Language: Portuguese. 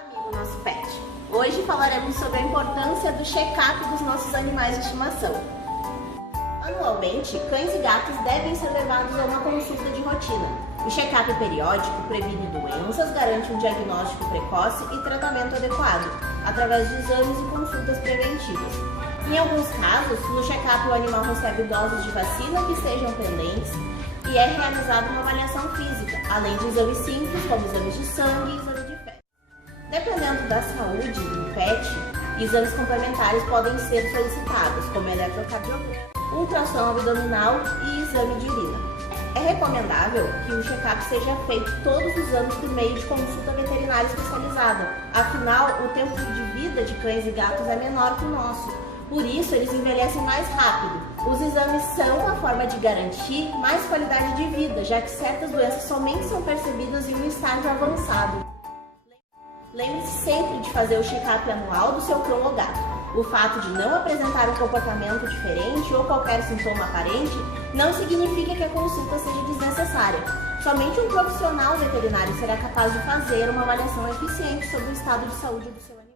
amigo, nosso pet. Hoje falaremos sobre a importância do check-up dos nossos animais de estimação. Anualmente, cães e gatos devem ser levados a uma consulta de rotina. O check-up periódico previne doenças, garante um diagnóstico precoce e tratamento adequado, através de exames e consultas preventivas. Em alguns casos, no check-up o animal recebe doses de vacina que estejam pendentes e é realizada uma avaliação física, além de exames simples como exames de sangue e exame de fezes. Dependendo da saúde do pet, exames complementares podem ser solicitados, como eletrocardiograma, ultrassom abdominal e exame de urina. É recomendável que o check-up seja feito todos os anos por meio de consulta veterinária especializada, afinal, o tempo de vida de cães e gatos é menor que o nosso, por isso eles envelhecem mais rápido. Os exames são uma forma de garantir mais qualidade de vida, já que certas doenças somente são percebidas em um estágio avançado. Lembre-se sempre de fazer o check-up anual do seu cão ou gato. O fato de não apresentar um comportamento diferente ou qualquer sintoma aparente não significa que a consulta seja desnecessária. Somente um profissional veterinário será capaz de fazer uma avaliação eficiente sobre o estado de saúde do seu animal.